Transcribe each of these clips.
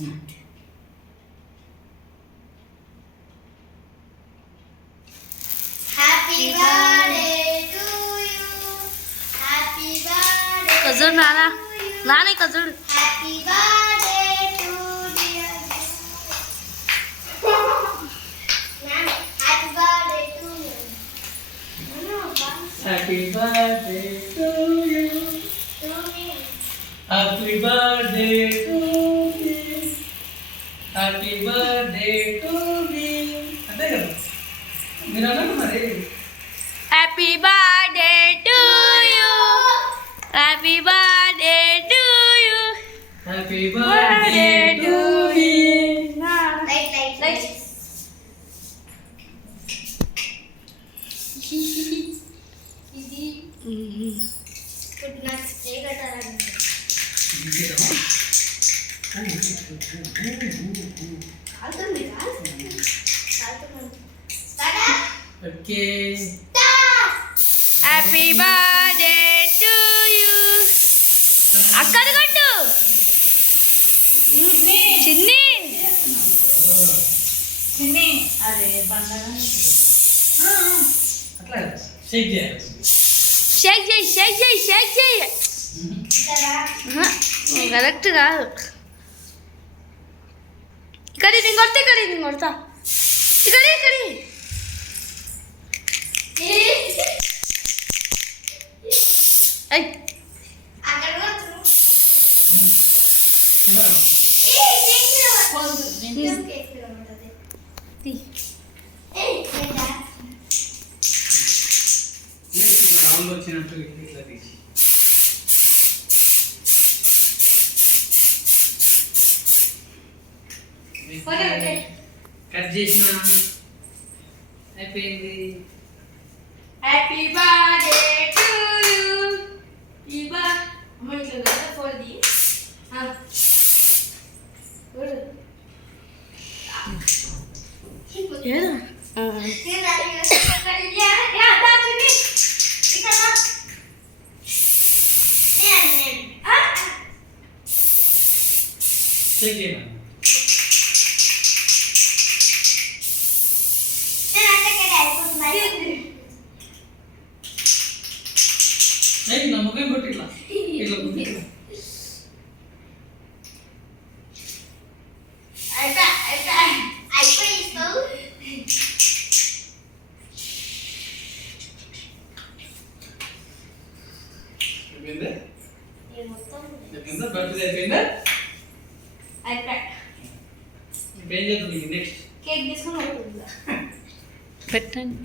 Happy birthday to you. Happy birthday. Kazan Nana. Nani kazan. Happy birthday to dear. Nana, happy birthday to you. Happy birthday to you. To me. Happy birthday to me. Happy birthday to me. అంతే కదా మీరు అన్నారు మరి. Happy birthday to you. Happy birthday to you. Happy birthday to me. Light. ఇది పుట్టిన స్ప్రే కట్టాలండి. కాలుతుంది. Okay. Happy birthday to you. అక్కడ కొట్టు చిన్ని అట్లా షేక్ చేయాలి. షేక్ చేయి కరెక్ట్ కాదు. ఇక్కడ నేను కొడతా ఇక్కడ అక్కడ రౌండ్ వచ్చినట్టు ఇట్లా తీసి కట్ చేసిన అయిపోయింది. Happy birthday to you. ఇవా అమ్మ ఇట్లా కదా ఫోల్ది చెక్ చేయాలి. నా ముఖం కొట్టి ఇట్లా కొట్టి బర్త్డే అయిపోయిందా? ఏం చేద్దాం నెక్స్ట్? కేక్ తీసుకొని పెట్టండి.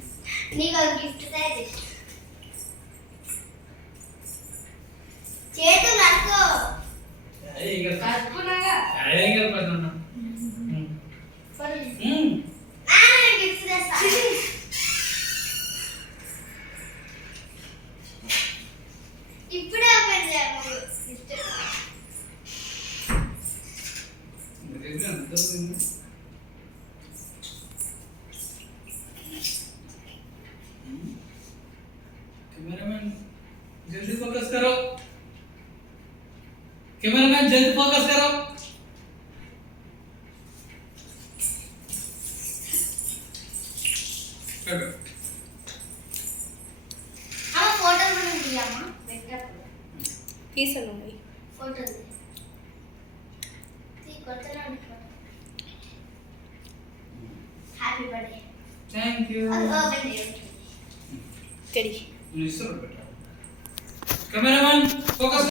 నీకు గిఫ్ట్ తయారు చేసి చేతులు అనుకో కలుపుకున్నాగా గిఫ్ట్ తెస్తా. ఇప్పుడే ఓపెన్ చేయాలి గిఫ్ట్. कैमरामैन जल्दी फोकस करो. कैमरामैन जल्दी फोकस करो. అమ్మ ఫోటోలు కూడా తీయమ్మా. తీసాను ఫోటోలు కొట్టండి. Happy birthday. Thank you. Open చేయండి. కడి कैमरामैन फोकस